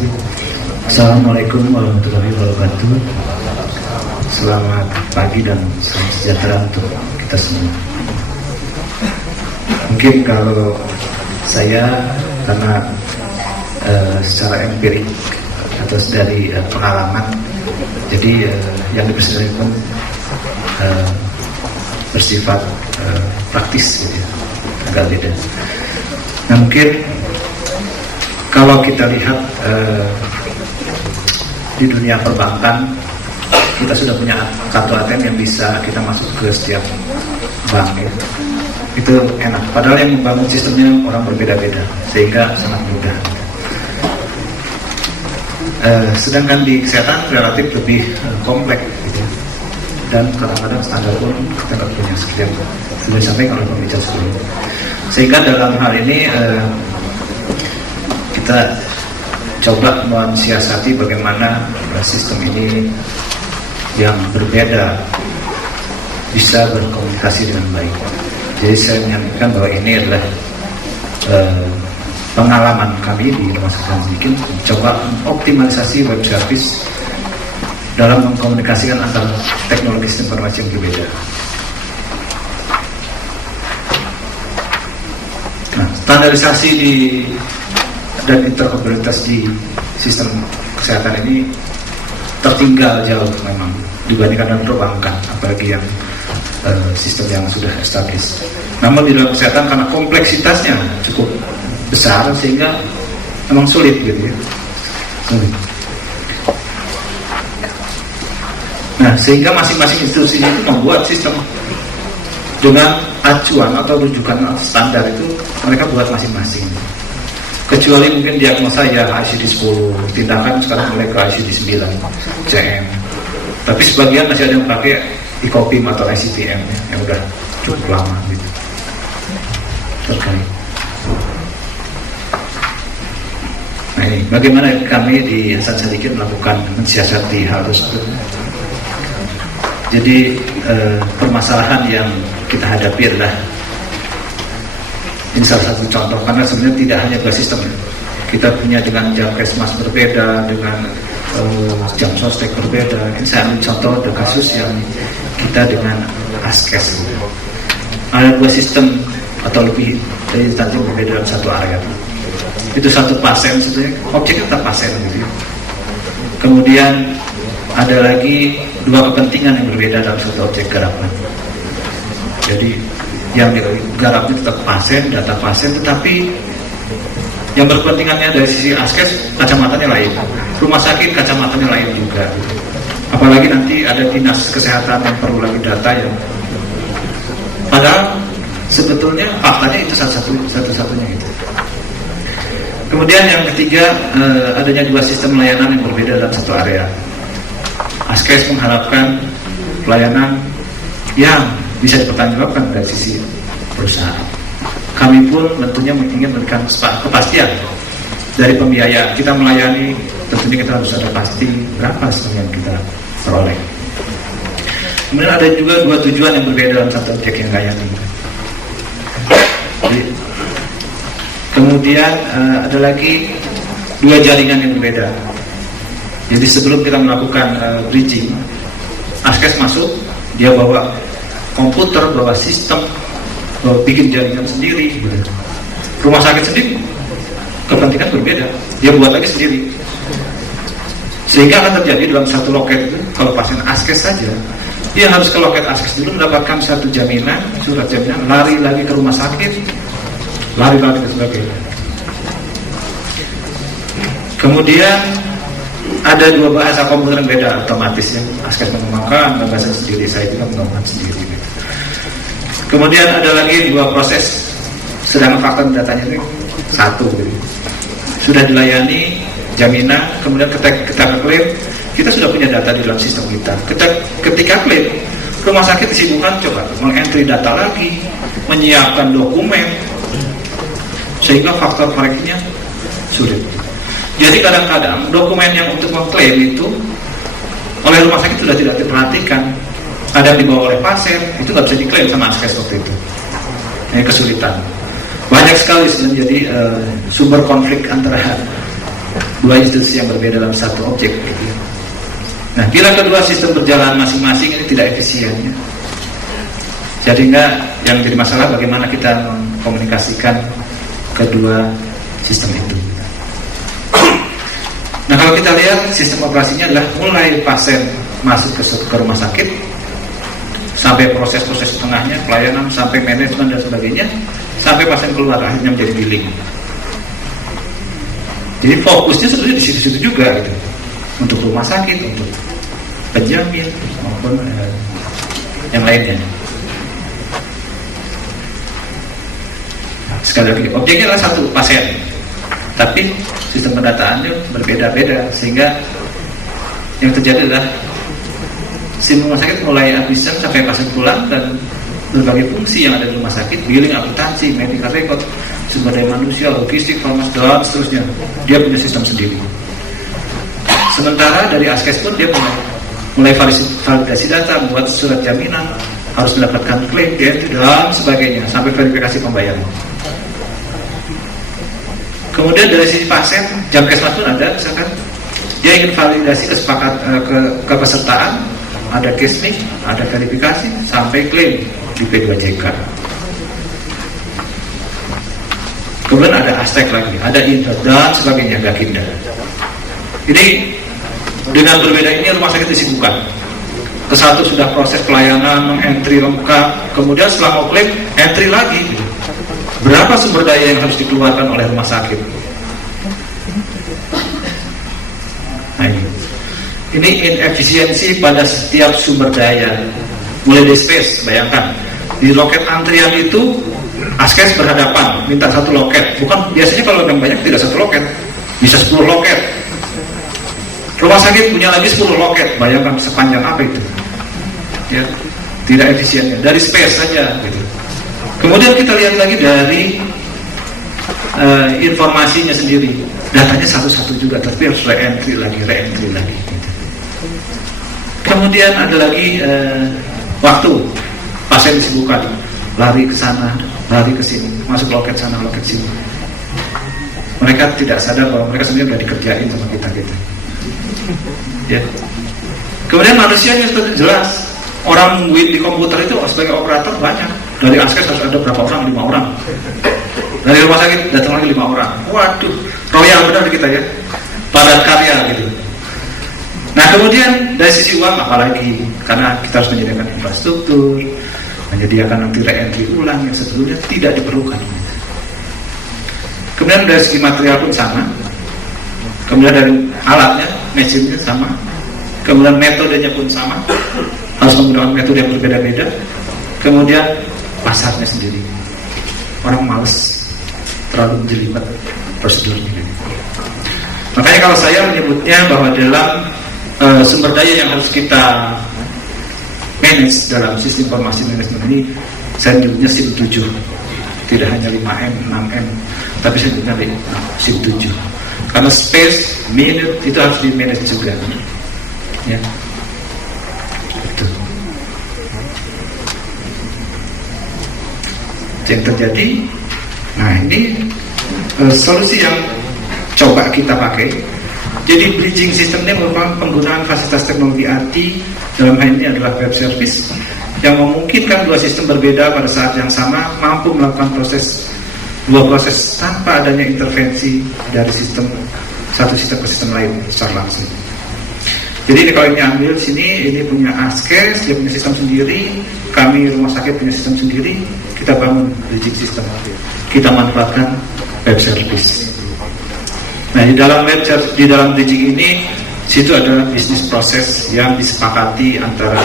kasih. Assalamualaikum warahmatullahi wabarakatuh. Selamat pagi dan salam sejahtera untuk kita semua. Mungkin kalau saya karena secara empirik atau dari pengalaman, jadi yang dipersilakan bersifat praktis, gitu ya, agak beda. Nah, mungkin kalau kita lihat di dunia perbankan, kita sudah punya kartu ATM yang bisa kita masuk ke setiap bank, ya. Itu enak. Padahal yang membangun sistemnya orang berbeda-beda, sehingga sangat mudah. Sedangkan di kesehatan relatif lebih kompleks, gitu ya. Dan kadang-kadang standar pun kita nggak punya, seperti yang sudah disampaikan oleh pembicara sebelumnya. Sehingga dalam hal ini kita coba mensiasati bagaimana sistem ini yang berbeda bisa berkomunikasi dengan baik. Jadi saya menyampaikan bahwa ini adalah pengalaman kami di Rumah Sakit Sadikin, coba optimalisasi web service dalam mengkomunikasikan antara teknologi informasi yang berbeda. Nah, standarisasi dan interoperabilitas di sistem kesehatan ini tertinggal jauh memang dibandingkan dengan perbankan, apalagi yang sistem yang sudah established. Namun di dalam kesehatan karena kompleksitasnya cukup besar sehingga memang sulit, gitu ya. Sulit. Nah, sehingga masing-masing institusi itu membuat sistem dengan acuan atau rujukan standar itu mereka buat masing-masing. Kecuali mungkin diagnosa ya ICD-10, tindakan sekarang mulai ke ICD-9, CM. Tapi sebagian masih ada yang pakai ICOPIM atau ICPM, ya, yang udah cukup lama, gitu. Terkait. Nah, ini bagaimana kami di Yayasan Sadikin melakukan mensiasati hal tersebut. Jadi permasalahan yang kita hadapi adalah, ini salah satu contoh, karena sebenarnya tidak hanya dua sistem. Kita punya dengan jam kesmas berbeda, dengan jam sostek berbeda. Ini saya ambil contoh ada kasus yang kita dengan ASKES. Ada dua sistem atau lebih dari instansi berbeda dalam satu area. Itu satu pasien sebenarnya, objeknya tetap pasien, gitu ya. Kemudian ada lagi dua kepentingan yang berbeda dalam satu objek garapan. Jadi yang digarapnya tetap pasien, data pasien, tetapi yang berkepentingannya dari sisi ASKES kacamatanya lain, rumah sakit kacamatanya lain juga. Apalagi nanti ada dinas kesehatan yang perlu lagi data yang padahal sebetulnya faktanya itu satu-satunya itu. Kemudian yang ketiga, adanya dua sistem layanan yang berbeda dalam satu area. ASKES mengharapkan pelayanan yang bisa dipertanggungjawabkan dari sisi perusahaan. Kami pun tentunya ingin memberikan kepastian dari pembiayaan. Kita melayani, tentunya kita harus ada pasti berapa sebenarnya yang kita peroleh. Kemudian ada juga dua tujuan yang berbeda dalam satu objek yang layani. Kemudian ada lagi dua jaringan yang berbeda. Jadi sebelum kita melakukan bridging, ASKES masuk, dia bawa komputer, bawa sistem, bikin jaringan sendiri. Rumah sakit sendiri kepentingan berbeda, dia buat lagi sendiri. Sehingga akan terjadi dalam satu loket itu, kalau pasien ASKES saja, dia harus ke loket ASKES dulu mendapatkan satu jaminan, surat jaminan, lari lagi ke rumah sakit, lari lagi dan sebagainya. Kemudian ada dua bahasa komputer yang beda, otomatis yang ASKES mengembangkan bahasa sendiri, saya juga mengembangkan sendiri. Kemudian ada lagi dua proses, sedangkan fakta dan datanya itu satu, gitu. Sudah dilayani jaminan, kemudian kita klaim, kita sudah punya data di dalam sistem kita. Ketika klaim, rumah sakit disibukkan coba mengentry data lagi, menyiapkan dokumen, sehingga faktor koreksinya sulit. Jadi kadang-kadang dokumen yang untuk mengklaim itu oleh rumah sakit sudah tidak diperhatikan. Ada yang dibawa oleh pasien, itu nggak bisa diklaim sama ASKES waktu itu. Ini kesulitan. Banyak sekali menjadi sumber konflik antara dua institusi yang berbeda dalam satu objek gitu. Nah, bila kedua sistem berjalan masing-masing ini tidak efisien ya. Jadi yang jadi masalah bagaimana kita mengkomunikasikan kedua sistem itu. Nah, kalau kita lihat sistem operasinya adalah mulai pasien masuk ke rumah sakit sampai proses-proses tengahnya, pelayanan sampai manajemen dan sebagainya, sampai pasien keluar akhirnya menjadi billing. Jadi fokusnya sebenarnya di situ-situ juga gitu. Untuk rumah sakit, untuk penjamin maupun yang lainnya. Sekali lagi, objeknya adalah satu, pasien, tapi sistem pendataannya berbeda-beda, sehingga yang terjadi adalah sistem rumah sakit mulai admission sampai pasien pulang, dan berbagai fungsi yang ada di rumah sakit, billing, akuntansi, medical record, sumber daya manusia, logistik, farmasi, dan seterusnya, dia punya sistem sendiri. Sementara dari Askes pun dia mulai validasi data, membuat surat jaminan, harus mendapatkan klaim, dan sebagainya, sampai verifikasi pembayaran. Kemudian dari sisi pasien, Jamkesmas pun ada, misalkan dia ingin validasi kepesertaan, ada case ada verifikasi, sampai klaim di P2JK. Kemudian ada Astek lagi, ada Inter dan sebagainya, Gakinda. Ini dengan berbeda ini rumah sakit disibukkan. Kesatu sudah proses pelayanan, entry lengkap, kemudian setelah mau klaim, entry lagi. Berapa sumber daya yang harus dikeluarkan oleh rumah sakit? Nah, ini inefisiensi pada setiap sumber daya. Mulai dari space, bayangkan di loket antrian itu Askes berhadapan, minta satu loket. Bukan biasanya kalau yang banyak tidak satu loket, bisa 10 loket. Rumah sakit punya lagi 10 loket, bayangkan sepanjang apa itu? Ya, tidak efisiennya. Dari space saja, gitu. Kemudian kita lihat lagi dari informasinya sendiri, datanya satu-satu juga, tapi harus re-entry lagi. Gitu. Kemudian ada lagi waktu pasien disibukkan, lari ke sana, lari ke sini, masuk loket sana, loket sini. Mereka tidak sadar bahwa mereka sendiri sudah dikerjain sama kita. Ya. Kemudian manusianya sudah jelas. Orang di komputer itu sebagai operator banyak. Dari Askes harus ada berapa orang? 5 orang. Dari rumah sakit datang lagi 5 orang. Waduh, royal benar kita ya. Padat karya gitu. Nah, kemudian dari sisi uang apalagi, karena kita harus menyediakan infrastruktur, menyediakan nanti re-entry ulang yang sebelumnya tidak diperlukan. Kemudian dari segi material pun sama. Kemudian dari alatnya, mesinnya sama. Kemudian metodenya pun sama, harus menggunakan metode yang berbeda-beda. Kemudian pasarnya sendiri, orang males terlalu menjelimet prosedurnya. Makanya kalau saya menyebutnya bahwa dalam sumber daya yang harus kita manage dalam sistem informasi manajemen ini, saya menyebutnya SIM 7. Tidak hanya 5M, 6M, tapi saya menyebutnya SIM 7. Karena space, minute itu harus di manage juga. Ya. Itu. Yang terjadi, nah ini solusi yang coba kita pakai. Jadi bridging system ini merupakan penggunaan fasilitas teknologi IT, dalam hal ini adalah web service, yang memungkinkan dua sistem berbeda pada saat yang sama mampu melakukan dua proses tanpa adanya intervensi dari satu sistem ke sistem lain secara langsung. Jadi ini kalau ini ambil sini, ini punya Askes, dia punya sistem sendiri, kami rumah sakit punya sistem sendiri, kita bangun bridging system, kita manfaatkan web service. Nah, di dalam bridging ini, situ ada bisnis proses yang disepakati antara